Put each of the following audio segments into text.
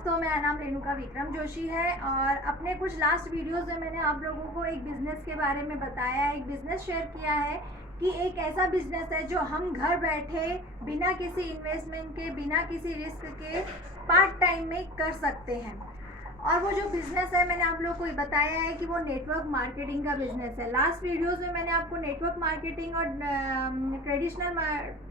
दोस्तों, मेरा नाम रेणुका विक्रम जोशी है और अपने कुछ लास्ट वीडियोस में मैंने आप लोगों को एक बिज़नेस के बारे में बताया है, एक बिज़नेस शेयर किया है कि एक ऐसा बिज़नेस है जो हम घर बैठे बिना किसी इन्वेस्टमेंट के, बिना किसी रिस्क के पार्ट टाइम में कर सकते हैं। और वो जो बिज़नेस है मैंने आप लोगों को बताया है कि वो नेटवर्क मार्केटिंग का बिज़नेस है। लास्ट वीडियोस में मैंने आपको नेटवर्क मार्केटिंग और ट्रेडिशनल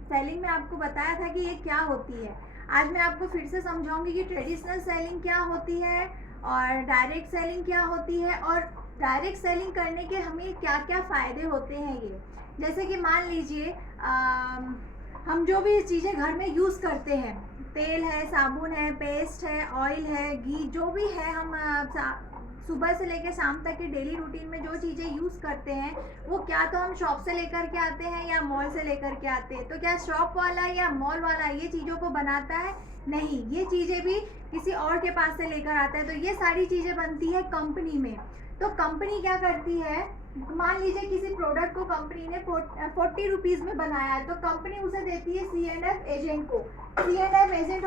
सेलिंग में आपको बताया था कि ये क्या होती है। आज मैं आपको फिर से समझाऊंगी कि ट्रेडिशनल सेलिंग क्या होती है और डायरेक्ट सेलिंग क्या होती है और डायरेक्ट सेलिंग करने के हमें क्या क्या फ़ायदे होते हैं। ये जैसे कि मान लीजिए हम जो भी चीज़ें घर में यूज़ करते हैं, तेल है, साबुन है, पेस्ट है, ऑयल है, घी, जो भी है, हम सुबह से लेकर शाम तक के डेली रूटीन में जो चीज़ें यूज़ करते हैं वो क्या तो हम शॉप से लेकर के आते हैं या मॉल से लेकर के आते हैं। तो क्या शॉप वाला या मॉल वाला ये चीज़ों को बनाता है? नहीं, ये चीज़ें भी किसी और के पास से लेकर आता है। तो ये सारी चीज़ें बनती है कंपनी में। तो कंपनी क्या करती है, मान लीजिए किसी प्रोडक्ट को कंपनी ने 40 रुपीज़ में बनाया है, तो कंपनी उसे देती है C&F एजेंट को। C&F एजेंट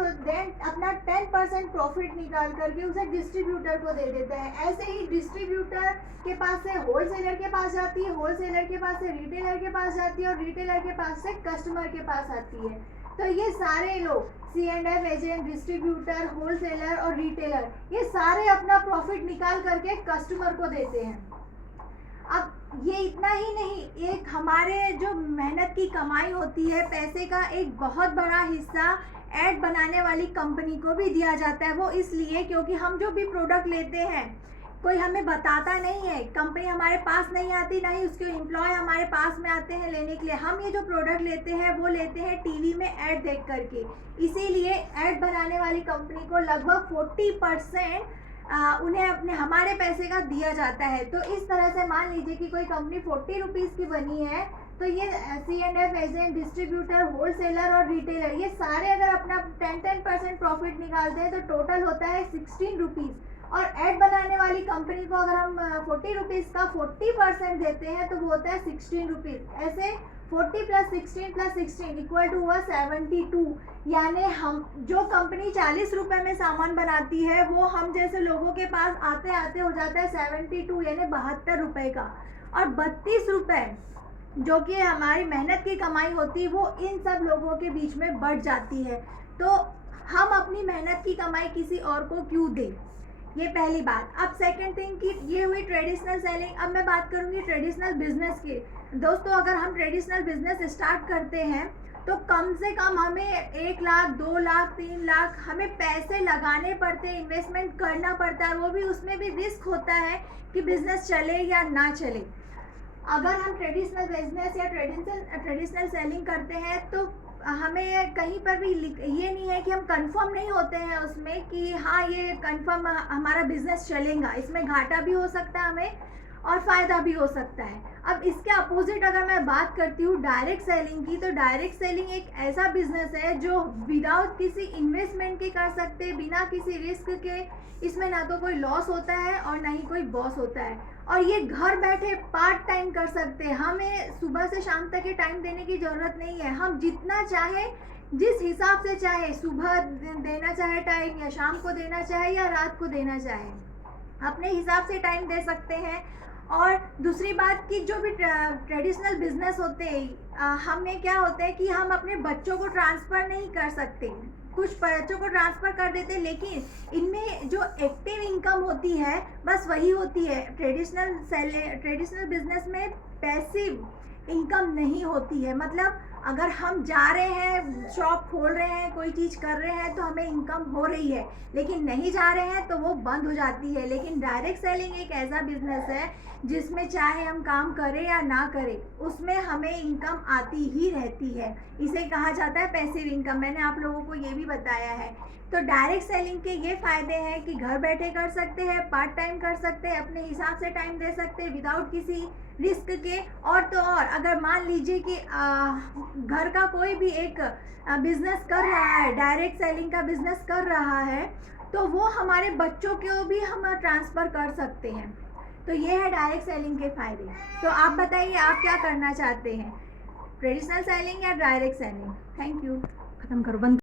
अपना 10% प्रॉफिट निकाल करके उसे डिस्ट्रीब्यूटर को दे देते हैं। ऐसे ही डिस्ट्रीब्यूटर के पास से होलसेलर के पास जाती है, होलसेलर के पास से रिटेलर के पास जाती है और रिटेलर के पास से कस्टमर के पास आती है। तो ये सारे लोग C&F एजेंट, डिस्ट्रीब्यूटर, होलसेलर और रिटेलर, ये सारे अपना प्रॉफिट निकाल करके कस्टमर को देते हैं। अब ये इतना ही नहीं, एक हमारे जो मेहनत की कमाई होती है, पैसे का एक बहुत बड़ा हिस्सा ऐड बनाने वाली कंपनी को भी दिया जाता है। वो इसलिए क्योंकि हम जो भी प्रोडक्ट लेते हैं कोई हमें बताता नहीं है, कंपनी हमारे पास नहीं आती, ना ही उसके एम्प्लॉय हमारे पास में आते हैं लेने के लिए। हम ये जो प्रोडक्ट लेते हैं वो लेते हैं टीवी में ऐड देख करके। इसीलिए ऐड बनाने वाली कंपनी को लगभग 40% उन्हें हमारे पैसे का दिया जाता है। तो इस तरह से मान लीजिए कि कोई कंपनी 40 रुपीज़ की बनी है, तो ये C&F एजेंट, डिस्ट्रीब्यूटर, होलसेलर और रिटेलर, ये सारे अगर अपना 10% प्रॉफिट निकालते हैं तो टोटल होता है 16 रुपीज़। और ऐड बनाने वाली कंपनी को अगर हम 40 रुपीज़ का 40% देते हैं तो वो होता है 16 रुपीज़। ऐसे 40 + 16 + 16 इक्वल टू हुआ 72। यानी हम जो कंपनी 40 रुपये में सामान बनाती है वो हम जैसे लोगों के पास आते आते हो जाता है 72, यानी 72 रुपये का। और 32 रुपये जो कि हमारी मेहनत की कमाई होती है वो इन सब लोगों के बीच में बढ़ जाती है। तो हम अपनी मेहनत की कमाई किसी और को क्यों दें, ये पहली बात। अब सेकंड थिंग कि ये हुई ट्रेडिशनल सेलिंग। अब मैं बात करूँगी ट्रेडिशनल बिजनेस की। दोस्तों, अगर हम ट्रेडिशनल बिजनेस स्टार्ट करते हैं तो कम से कम हमें 1 लाख, 2 लाख, 3 लाख हमें पैसे लगाने पड़ते हैं, इन्वेस्टमेंट करना पड़ता है। वो भी उसमें भी रिस्क होता है कि बिजनेस चले या ना चले। अगर हम ट्रेडिशनल बिजनेस या ट्रेडिशनल सेलिंग करते हैं तो हमें कहीं पर भी ये नहीं है कि हम कंफर्म नहीं होते हैं उसमें कि हाँ ये कंफर्म हमारा बिजनेस चलेगा। इसमें घाटा भी हो सकता है हमें और फ़ायदा भी हो सकता है। अब इसके अपोजिट अगर मैं बात करती हूँ डायरेक्ट सेलिंग की, तो डायरेक्ट सेलिंग एक ऐसा बिजनेस है जो विदाउट किसी इन्वेस्टमेंट के कर सकते हैं, बिना किसी रिस्क के। इसमें ना तो कोई लॉस होता है और ना ही कोई बॉस होता है। और ये घर बैठे पार्ट टाइम कर सकते हैं। हमें सुबह से शाम तक के टाइम देने की ज़रूरत नहीं है। हम जितना चाहे, जिस हिसाब से चाहे, सुबह देना चाहे टाइम या शाम को देना चाहे या रात को देना चाहे, अपने हिसाब से टाइम दे सकते हैं। और दूसरी बात कि जो भी ट्रेडिशनल बिजनेस होते हैं, हमें क्या होता है कि हम अपने बच्चों को ट्रांसफ़र नहीं कर सकते। कुछ बच्चों को ट्रांसफ़र कर देते हैं, लेकिन इनमें जो एक्टिव इनकम होती है बस वही होती है। ट्रेडिशनल बिजनेस में पैसिव इनकम नहीं होती है। मतलब अगर हम जा रहे हैं, शॉप खोल रहे हैं, कोई चीज़ कर रहे हैं तो हमें इनकम हो रही है, लेकिन नहीं जा रहे हैं तो वो बंद हो जाती है। लेकिन डायरेक्ट सेलिंग एक ऐसा बिजनेस है जिसमें चाहे हम काम करें या ना करें, उसमें हमें इनकम आती ही रहती है। इसे कहा जाता है पैसिव इनकम। मैंने आप लोगों को ये भी बताया है। तो डायरेक्ट सेलिंग के ये फ़ायदे हैं कि घर बैठे कर सकते हैं, पार्ट टाइम कर सकते हैं, अपने हिसाब से टाइम दे सकते हैं विदाउट किसी रिस्क के। और तो और अगर मान लीजिए कि घर का कोई भी एक बिजनेस कर रहा है, डायरेक्ट सेलिंग का बिजनेस कर रहा है, तो वो हमारे बच्चों को भी हम ट्रांसफ़र कर सकते हैं। तो ये है डायरेक्ट सेलिंग के फ़ायदे। तो आप बताइए, आप क्या करना चाहते हैं, ट्रेडिशनल सेलिंग या डायरेक्ट सेलिंग? Thank you. ख़त्म करो, बंद।